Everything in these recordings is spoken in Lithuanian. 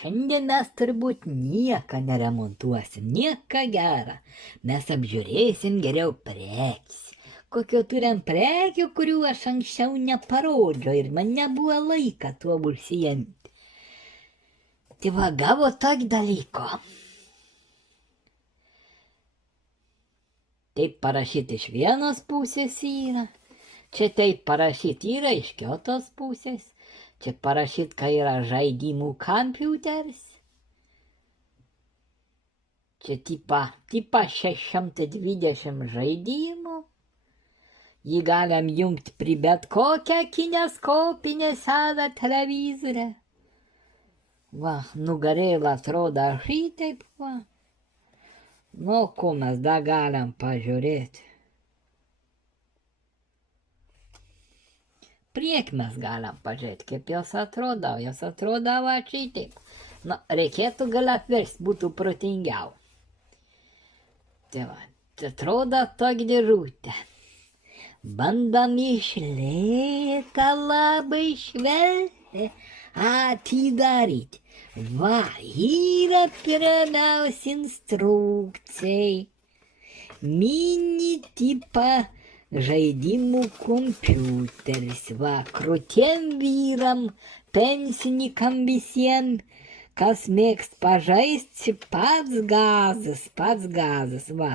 šiandien mes turbūt nieką neremontuosim, nieką gerą. Mes apžiūrėsim geriau prekes. Kokio turim prekių, kurių aš anksčiau neparodžiau ir man nebuvo laika tuo užsijimti. Tai va, gavo tokį dalyko. Taip parašyti iš vienos pusės yra, čia taip parašyti yra iš kitos pusės, čia parašyti, kai yra žaidimų kompiuteris, čia tipa 620 žaidimų, jį galim jungti prie bet kokią kineskopinę seną televizorių. Va, nugarėlė atrodo šitaip, va. Nu, ko mes dar galim pažiūrėti. Priek mes galim pažiūrėti, kaip jos atrodo va šitaip. Nu, reikėtų gal apversti, būtų protingiau. Tai va, atrodo tokia dėžutė. Bandam išlėtą labai švelniai atidaryti. Va, yra pirmiausia instrukcijai. Mini tipą žaidimų kompiuteris. Va, krūtiem vyram, pensininkam visiem, kas mėgst pažaisti, pats gazas. Va,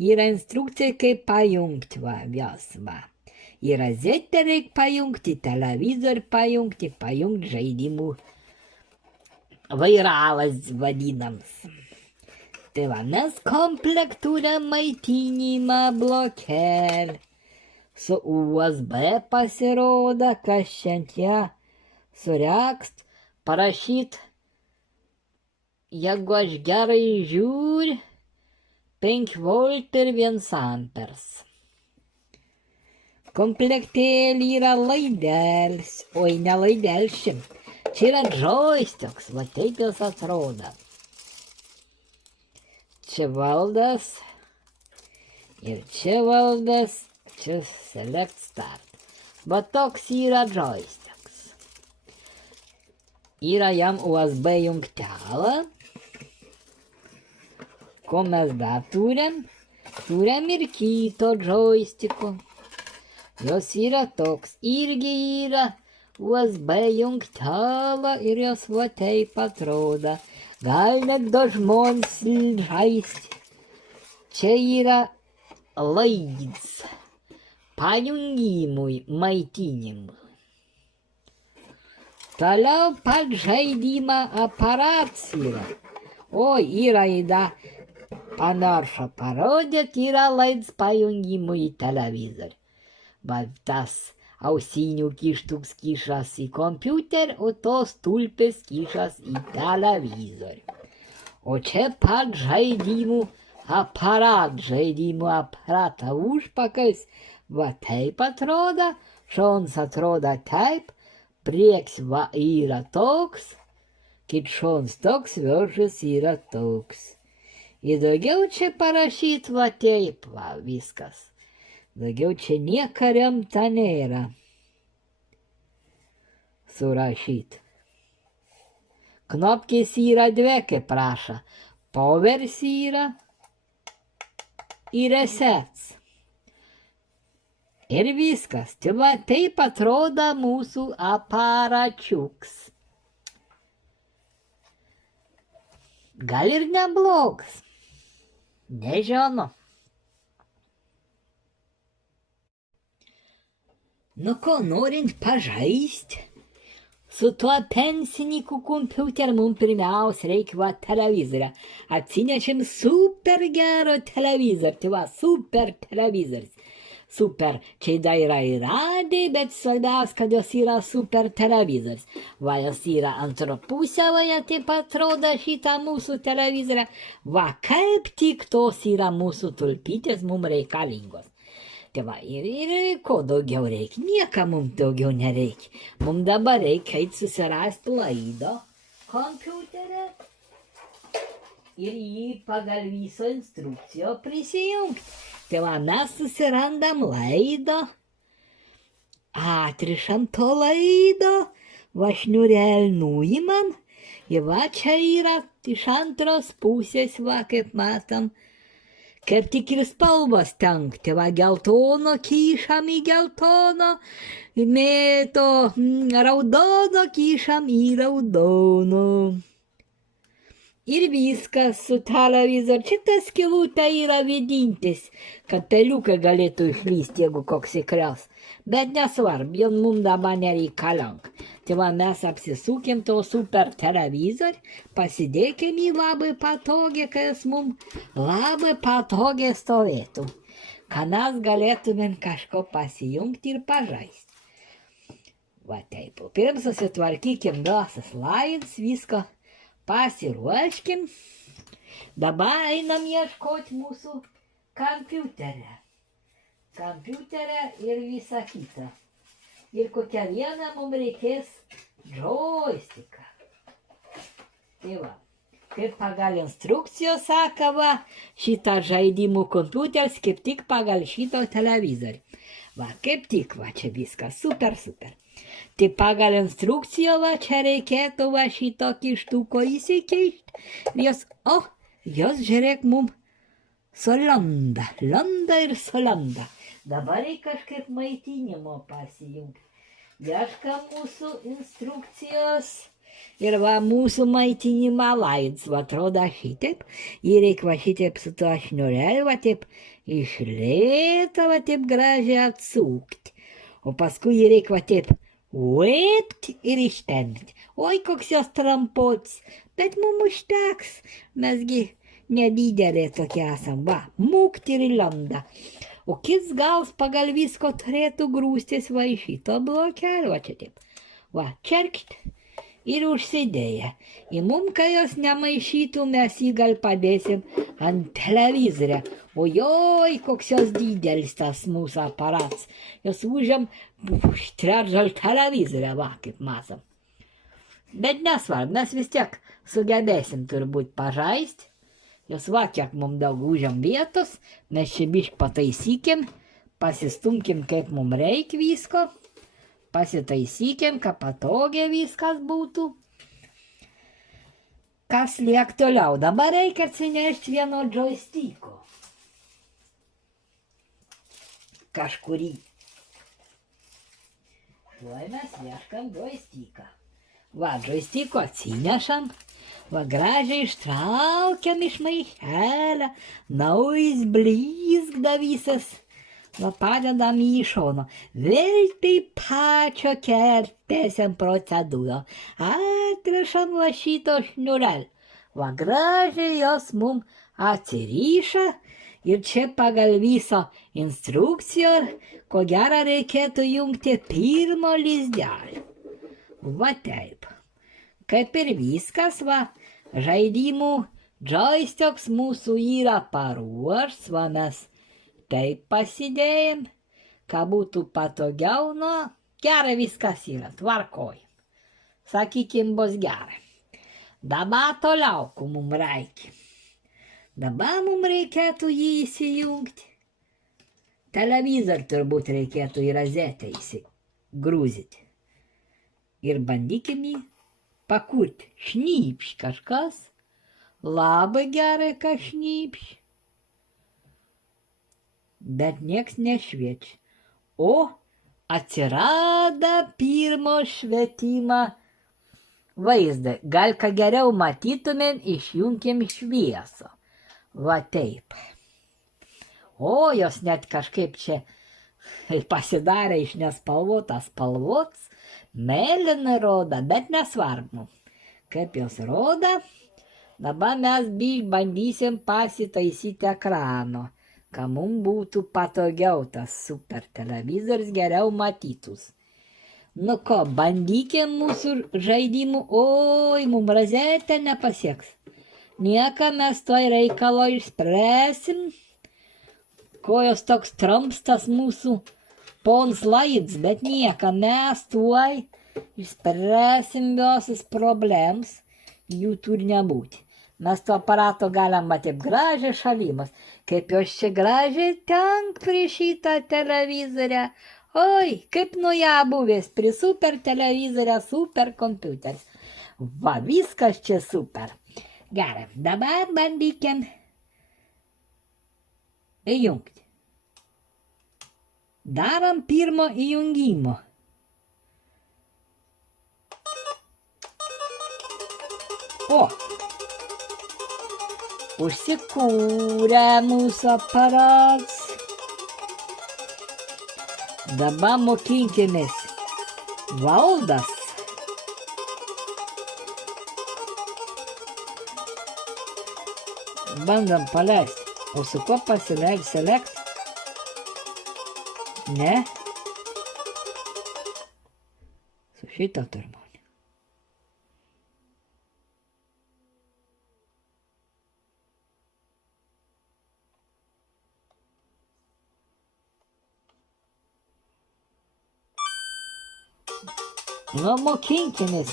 yra instrukcija, kaip pajungti, va, jos, va. Yra zetę reik pajungti, televizorių pajungti žaidimų vairalas vadinams. Tai va, mes komplektuojam maitinimą blokelį. Su USB pasirodo, kas šiandien surekst, parašyt, jeigu aš gerai žiūriu, 5 volt ir 1 amperas. Komplektėlį yra laidelis, oi ne laidelis, čia yra joysticks, va taip jis atrodo. Čia valdas ir čia valdas, čia select start. Va toks yra joysticks. Yra jam USB jungtelė. Ko mes dar turim? Turim ir kito joysticko. Jos yra toks, irgi yra USB jungtelė ir jos va taip atrodo. Gal net du žmonės žaisti. Čia yra laids pajungimui, maitinimui. Toliau pat žaidimą aparats yra. O, yra įda panašą parodėt, yra laids pajungimui į televizorių. Va, tas ausinių kištuks kišas į kompiuterį, o tos tulpės kišas į televizorių. O čia pat žaidimų aparatą užpakais, va taip atrodo, šonas atrodo taip, prieks va yra toks, kit šonas toks, viršus yra toks. Ir daugiau čia parašyt va taip, va viskas. Daugiau čia nieko rimta nėra surašyt. Knopkės yra dvi, kaip prašo. Powers yra ir resets. Ir viskas. Tai va, taip atrodo mūsų aparačiuks. Gal ir neblogas. Nežinau. Nu ko, norint pažaisti, su tuo pensininkų kompiuteriu mums pirmiausia reikia va televizorių. Atsinešim super gero televizorių, tai va, super televizoris. Super, čia da yra ir radija, bet svarbiausia, kad jos yra super televizoris. Va, jos yra antro pusė, va, taip atrodo šitą mūsų televizorių. Va, kaip tik tos yra mūsų tulpytės mums reikalingos. Tai va, ir ko daugiau reikia? Nieko mums daugiau nereikia. Mums dabar reikia susirasti laidą kompiuterį ir jį pagal viso instrukcijo prisijungti. Tai va, mes susirandam laidą, atrišam to laido, va šniurelį nuimam Ir va čia yra iš antros pusės, va kaip matom, kaip tik ir spalvos tenkti, va geltono kyšam į geltono, mėto raudono kyšam į raudono. Ir viskas su televizoriu. Šita skylutė yra vidintis, kad peliukai galėtų išlysti, jeigu koks įkliaus. Bet nesvarbu, jau mums dabar nereikalinga. Tai va mes apsisukim to super televizorių, pasidėkim jį labai patogiai, kad jis mums labai patogiai stovėtų. Kad mes galėtumėm kažko pasijungti ir pažaisti. Va taip. Pirms susitvarkykim dosas lajins, viską. Pasiruoškim. Dabar einam ieškoti mūsų kompiuterę. Kompiuterę ir visą kitą. Ir kokią vieną mums reikės joystiką. Tai va, kaip pagal instrukcijos sako, va, šitą žaidimų kompiuteris kaip tik pagal šito televizorių. Va, kaip tik, va, čia viskas super, super. Tik pagal instrukciją, va, čia reikėtų, va, šito kištuko įsikeišti. Jos žiūrėk mum solanda, landa ir solanda. Dabar reikia kažkaip maitinimo pasijungti. Ieška mūsų instrukcijos ir va, mūsų maitinimą laids, va, atrodo šitaip. Ir reikia va šitaip su tuo šniureliu, va, taip iš lėto, va, taip gražiai atsukti. O paskui jį reikia va taip uėpti ir ištempti. Oi, koks jos trampots, bet mums užteks. Mesgi nedidelė tokie esam. Va, mūkti ir landa. O kits gals pagal visko turėtų grūstis va iš šito blokelio. Va čia taip. Va, čerkšt ir užsidėję. Ir mums, kai jos nemaišytų, mes jį gal padėsim ant televizorių. Ojoj, koks jos didelis tas mūsų aparats. Jos užėm trečdalį televizorių, va, kaip matom. Bet nesvarbu, mes vis tiek sugebėsim turbūt pažaisti. Jos va, kiek mums daug užėm vietos, mes čia bišk pataisykim, pasistumkim, kaip mums reikia visko, pasitaisykim, kad patogiai viskas būtų. Kas liek toliau? Dabar reikia atsinešti vieno joystiko. Kažkurį. Tuoj mes ieškam joystiką. Va, joystiko atsinešam. Va, gražiai ištraukiam iš maišelio. Naujas blizgda visas. Va, padedam jį į šoną. Vėl taip pačio kertėsiam procedūrą. Atrišam va šito šniurelį. Va, gražiai jos mum atsiriša. Ir čia pagal viso instrukciją, ko gero reikėtų jungti pirmo lizdelį. Va taip. Kaip ir viskas, va, žaidimų joysticks mūsų yra paruoštas, va, mes taip pasidėjom, kad būtų patogiau, nu, gerai viskas yra, tvarkojam. Sakykim, bus gerai. Dabar toliau, ko mums reikia. Dabar mums reikėtų jį įsijungti. Televizorių turbūt reikėtų į rozetę įsigrūzyti. Ir bandykim jį pakurti. Šnypš kažkas. Labai gerai, kad šnypš. Bet nieks nešviečia. O atsirado pirmo švietimą vaizdą. Gal ką geriau matytumėm, išjunkim šviesą. Va taip. O, jos net kažkaip čia pasidarė iš nespalvotas spalvots. Mėlyna roda, bet nesvarbu. Kaip jos roda, dabar mes bandysim pasitaisyti ekrano, kad mums būtų patogiau tas super televizorius geriau matytus. Nu ko, bandykim mūsų žaidimų. Oi, mums rozetė nepasieks. Nieko mes toj reikalo išspręsim. Kojos toks trumpstas mūsų pons laids, bet nieko, mes tuoj išspręsim visus problems, jų turi nebūti. Mes to aparato galim matyti gražiai šalimas, kaip jos čia gražiai tenk prie šitą televizorią. Oi, kaip nuo ją buvęs prie super televizorią, super kompiuteris. Va, viskas čia super. Gerai, dabar bandykim įjungti. Darom pirmo įjungimo. O, užsikūrė mūsų aparatas. Dabar mokinkimės valdas. Bandom paleisti. O su kuo pasileidži select? Ne? Su šito turbūt. Nu, mokinkimės.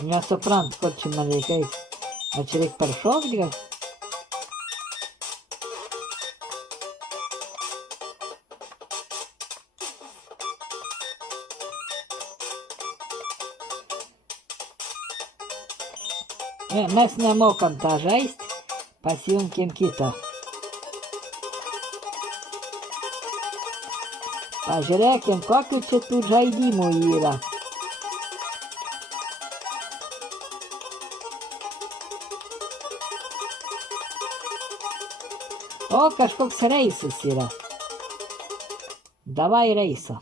Nesuprantu, kur čia man reikia eiti. Ar čia reikia peršokti gal? Ne, mes nemokam tą žaisti, pasijunkim kitą. Pažiūrėkim, kokių čia tų žaidimų yra. O, kažkoks reisas yra. Davai reisą.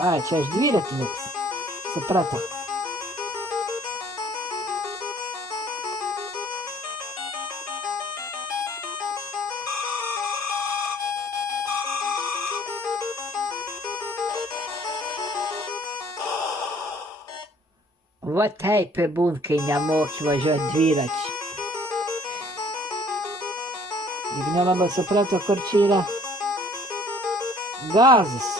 A, čia aš dviratininkas. Supratau. Va taip būna, kai nemoki važiuoti dviračiu. Juk nelabai supratau, kur čia yra gazas.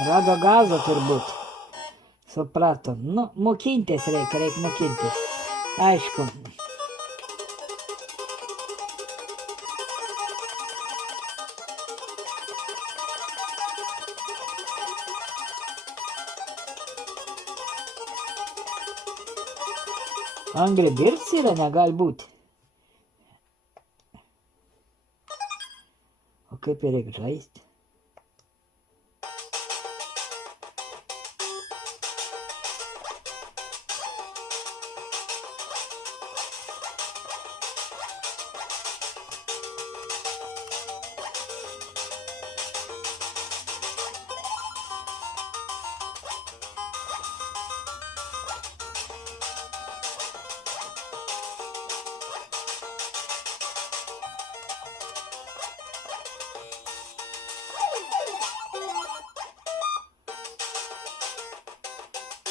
Rado gazą turbūt. Supratom. Nu, mokintis reikia mokintis. Aišku. Angry Birds yra, negali būti. O kaip reikia žaisti?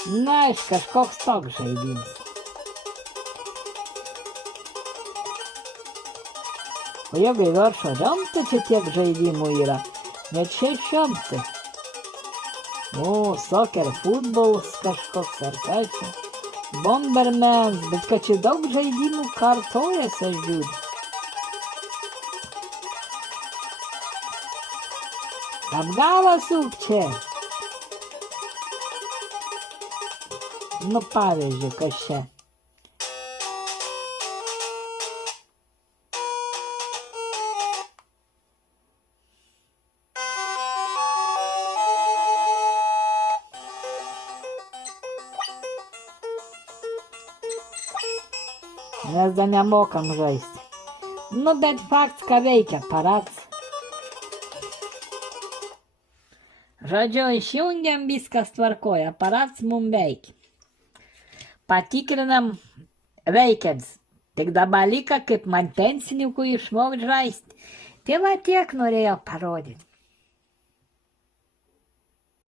Na, kažkoks toks žaidimas. O jeigu į viršų žemtų, čia tiek žaidimų yra. Net 600. O, soccer, futbolas kažkoks ar ką čia. Bombermans, bet kad čia daug žaidimų kartojasi, aš žiūriu. Apgavo sukčią. Nu, pavyzdžiui, kas čia. Mes dar nemokam žaisti. Nu, bet fakts, ką veikia aparatas. Žodžiu, išjungiam, viskas tvarkoja, aparatas mums veikia. Patikrinam, veikiant. Tik dabar lika, kaip man pensininkui išmokti žaisti. Tai va tiek norėjau parodyti.